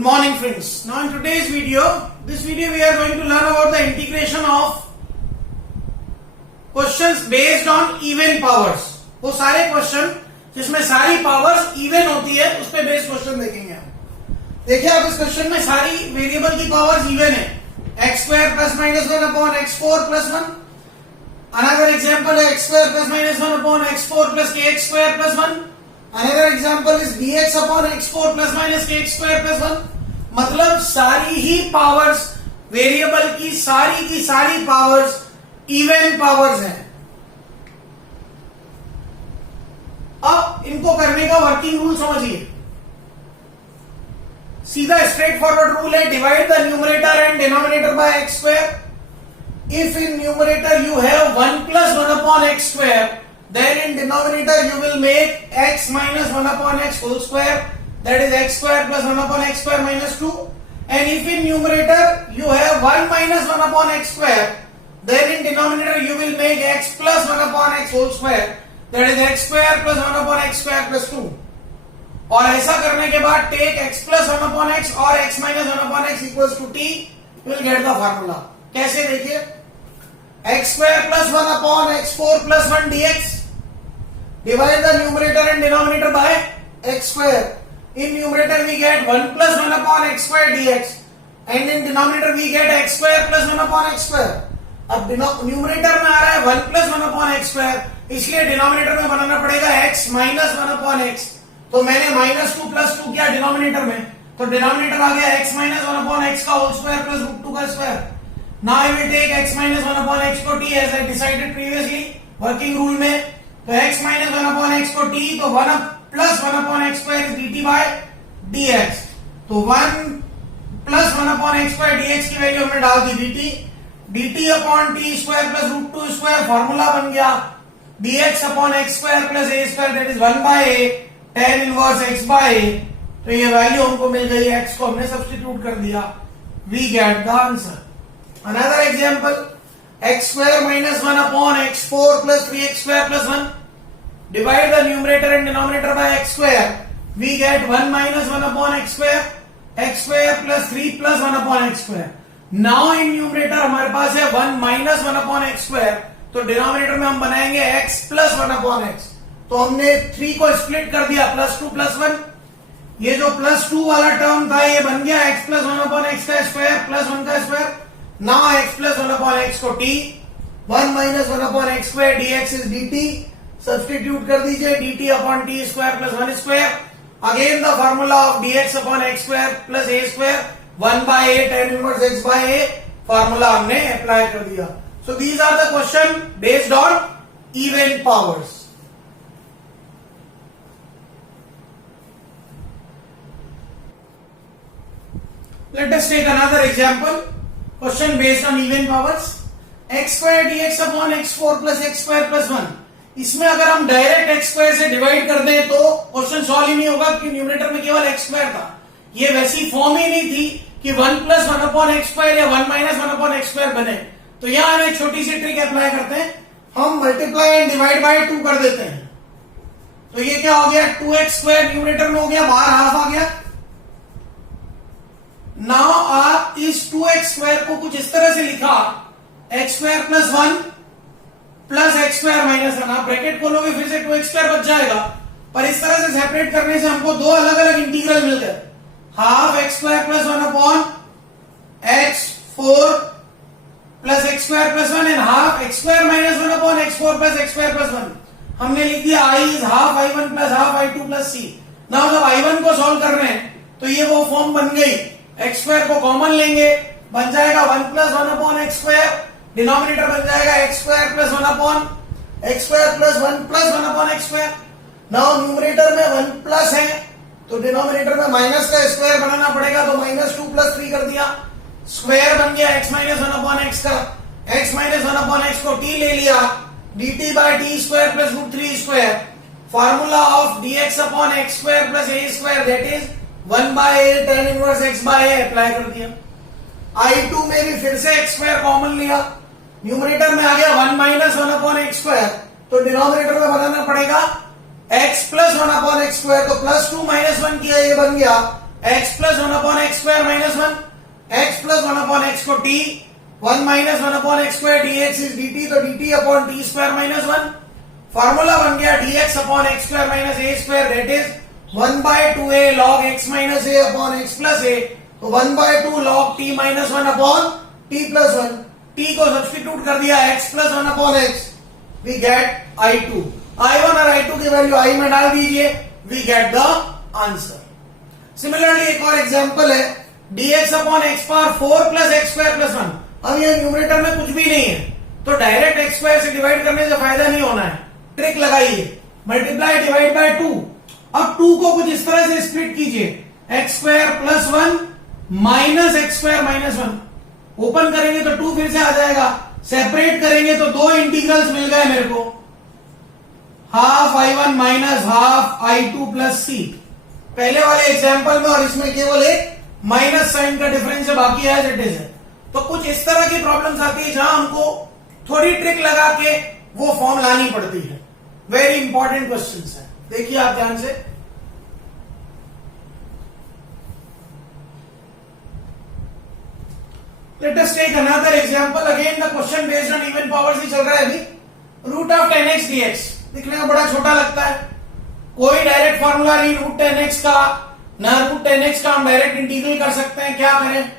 Good morning friends. Now in today's video, we are going to learn about the integration of questions based on even powers. वो सारे question जिसमें सारी powers even होती है उस पे बेस्ड क्वेश्चन देखेंगे हम। देखिए आप इस क्वेश्चन में सारी वेरिएबल की पावर्स इवन है, x square plus minus one upon x four plus one. Another example है x square plus minus one upon x four plus K x square plus one. Another example is dx upon x4 plus minus kx square plus 1। मतलब सारी ही powers, variable की सारी powers even powers हैं। अब इनको करने का वर्किंग रूल समझिए। सीधा स्ट्रेट फॉरवर्ड रूल है, divide the numerator and denominator by x square. If in numerator you have 1 plus 1 upon x square, then in denominator you will make x minus 1 upon x whole square, that is x square plus 1 upon x square minus 2. And if in numerator you have 1 minus 1 upon x square, then in denominator you will make x plus 1 upon x whole square, that is x square plus 1 upon x square plus 2. और ऐसा करने के बाद take x plus 1 upon x और x minus 1 upon x equals to t, you will get the formula. कैसे देखिए, x square plus 1 upon x4 plus 1 dx, divide the numerator and denominator by x square. In numerator we get 1 plus 1 upon x square dx, and in denominator we get x square plus 1 upon x square. अब numerator में आ रहा है 1 plus 1 upon x square, इसलिए denominator में बनाना पड़ेगा x minus 1 upon x। तो मैंने minus 2 plus 2 किया डिनोमिनेटर में, तो डिनोमिनेटर आ गया x minus 1 upon x का होल स्क्वायर प्लस रूट 2 का square. Now I will take x minus 1 upon x को t as I decided previously working rule में। तो x minus 1 upon x को t, तो 1 plus 1 upon x square is dt by dx। तो 1 plus 1 upon x square dx की value हमने डाल दी dt upon t square plus root 2 square, formula बन गया dx upon x square plus a square, that is 1 by a tan inverse x by a। तो ये value हमको मिल गई, x को हमने सब्स्टिट्यूट कर दिया, we get the answer। Another example, x square minus 1 upon x4 plus 3x square plus 1, divide the numerator and denominator by x square, we get 1 minus 1 upon x square plus 3 plus 1 upon x square। now in numerator हमारे पास है 1 minus 1 upon x square, तो denominator में हम बनाएंगे x plus 1 upon x। तो हमने 3 को split कर दिया, प्लस 2 प्लस 1। ये जो प्लस 2 वाला टर्म था ये बन गया x plus 1 upon x का स्क्वायर प्लस 1 का square. now x plus 1 upon x को t, 1 minus 1 upon x square dx is dt, substitute कर दीजिए dt upon t square plus 1 square। Again the formula of dx upon x square plus a square, 1 by a tan inverse x by a, formula हमने apply कर दिया। So these are the question based on even powers. Let us take another example, question based on even powers। x square dx upon x4 plus x square plus 1। इसमें अगर हम direct x square से divide कर दें तो question solve ही नहीं होगा, क्योंकि न्यूमरेटर में केवल x स्क्वायर था। ये वैसी फॉर्म ही नहीं थी कि 1 plus 1 upon x स्क्वायर या 1 minus 1 upon x स्क्वायर बने। तो यहां हम एक छोटी सी ट्रिक अप्लाई करते हैं, हम मल्टीप्लाई एंड डिवाइड बाय 2 कर देते हैं। तो ये क्या हो गया, 2x स्क्वायर न्यूमरेटर में हो गया, बाहर हाफ आ गया। नाउ आप इस 2x स्क्वायर को कुछ इस तरह से लिखा, x square plus 1 plus x square minus 1। आप ब्रैकेट खोलोगे फिर से 2x स्क्वायर बच जाएगा, पर इस तरह से सेपरेट करने से हमको दो अलग अलग इंटीग्रल मिल गए, half x square plus 1 upon x4 plus x square plus 1 and half x square minus 1 upon x4 plus x square plus 1। हमने लिख दिया i is half i1 plus half i2 plus c। Now जब i1 को solve कर रहे हैं तो ये वो फॉर्म बन गई, एक्स स्क्वायर को कॉमन लेंगे, बन जाएगा 1 plus 1 upon x square, denominator बन जाएगा x square plus 1 upon x square plus 1 plus 1 upon x square. Now numerator में 1 प्लस है तो डिनोमिनेटर में माइनस का स्क्वायर बनाना पड़ेगा, तो माइनस 2 प्लस 3 कर दिया, स्क्वायर बन गया x माइनस 1 अपॉन एक्स का, x माइनस 1 अपॉन एक्स को t ले लिया, dt by t square plus root 3 square, formula of dx upon x square plus a square, that is 1 by a tan inverse x by a apply कर दिया। i2 में भी फिर से x square common लिया, numerator में आ गया 1 minus 1 upon x स्क्वायर, तो डिनोमिनेटर में बनाना पड़ेगा x plus 1 upon x स्क्वायर, तो प्लस 2 minus 1 किया, ये बन गया x plus 1 upon x square minus 1, x plus 1 upon x को t, 1 minus 1 upon x square dx is dt, तो dt upon T square minus 1. Formula बन गया dx upon x square minus A square, that is 1/2a log x minus a upon x plus a. तो 1/2 log t minus 1 upon t plus 1. t को substitute कर दिया x plus 1 upon x, we get i2. i1 और i2 की value i में डाल दीजिए, we get the answer. Similarly एक और एग्जांपल है dx upon x power 4 plus x square plus 1. अब ये न्यूमरेटर में कुछ भी नहीं है, तो डायरेक्ट एक्स स्क्वायर से डिवाइड करने से फायदा नहीं होना है. ट्रिक लगाइए, मल्टीप्लाई डिवाइड बाय 2. अब 2 को कुछ इस तरह से स्प्लिट कीजिए, x square plus 1 minus x square minus 1. Open करेंगे तो 2 फिर से आ जाएगा, सेपरेट करेंगे तो दो इंटीग्रल्स मिल गए मेरे को, half i1 minus half i2 plus c. पहले वाले एग्जाम्पल में और इसमें केवल एक माइनस साइन का डिफरेंस है, बाकी एज इट इज है. तो कुछ इस तरह की प्रॉब्लम्स आती है जहां हमको थोड़ी ट्रिक लगा के वो फॉर्म लानी पड़ती है. वेरी इंपॉर्टेंट क्वेश्चंस है, देखिए आप ध्यान से. Let us take another example. Again the question based on even powers ही चल रहा है अभी. रूट ऑफ 10x dx दिखने में बड़ा छोटा लगता है, कोई डायरेक्ट फॉर्मूला नहीं रूट 10x का, ना रूट 10x का हम डायरेक्ट इंटीग्रल कर सकते हैं. क्या करें,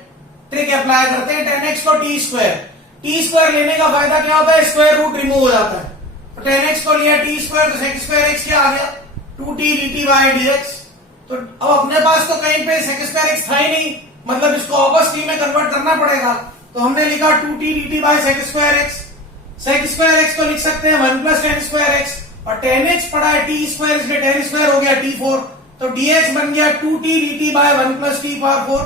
ट्रिक अप्लाई करते हैं. 10x को टी स्क्वायर लेने का फायदा क्या होता है, स्क्वायर रूट रिमूव हो जाता है. तो 10x को लिया टी स्क्वायर, तो सेक स्क्वायर x क्या आ गया, 2t dt बाय dx. तो अब अपने पास तो कहीं पे सेक स्क्वायर x था ही नहीं, मतलब इसको ऑगस्ट टी में कन्वर्ट करना पड़ेगा. तो हमने लिखा 2t dt by sec square x. Sec square x को लिख सकते हैं 1 प्लस टेन स्क्वायर x, और 10x पड़ा है टी स्क्वायर, इसलिए 10 स्क्वायर हो गया t4. तो dx बन गया 2t dt by 1 plus t power 4.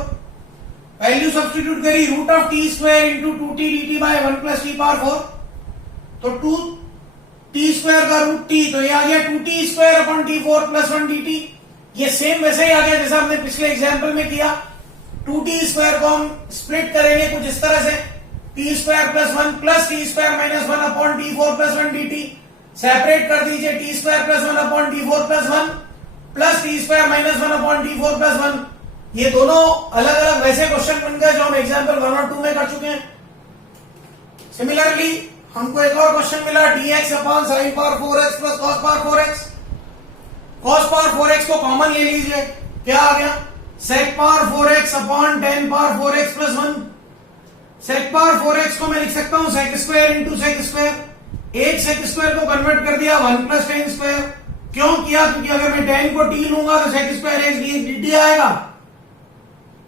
Value substitute करी, root of t square into 2t dt by 1 plus t power 4. तो 2t स्क्वायर का रूट t, तो ये आ गया 2t square upon t4 plus 1 dt. ये सेम वैसे ही आ गया जैसा हमने पिछले एग्जाम्पल में किया. 2t स्क्वायर को हम स्प्लिट करेंगे कुछ इस तरह से, t square plus 1 plus t square minus 1 upon t4 plus 1 dt. Separate कर दीजिए, t square plus 1 upon t4 plus 1 plus t square minus 1 upon t4 plus 1. ये दोनों अलग अलग वैसे क्वेश्चन बन गए जो हम एग्जाम्पल 1 और 2 में कर चुके हैं. सिमिलरली हमको एक और क्वेश्चन मिला, dx upon sine power 4x plus cos power 4x. Cos power 4x को कॉमन ले लीजिए, क्या आ गया, sec power 4x upon tan power 4x plus 1. Sec power 4x को मैं लिख सकता हूं sec square into sec square. एक सेक स्क्वायर को कन्वर्ट कर दिया 1 प्लस टेन स्क्वायर. क्यों किया, क्योंकि अगर मैं टेन को टी लूंगा तो सेक स्क्वायर एक्स डी आएगा.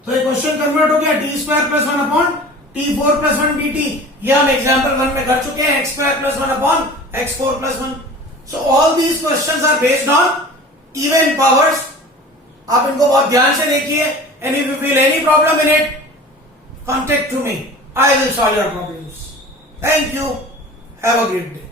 तो ये क्वेश्चन कन्वर्ट हो गया T square plus 1 upon t4 plus 1 dt. ये हम एग्जाम्पल 1 में कर चुके हैं, x square plus 1 upon x4 plus 1. So all these questions are based on even powers. आप इनको बहुत ध्यान से देखिए, and if you feel any problem in it, contact to me. I will solve your problems. Thank you. Have a great day.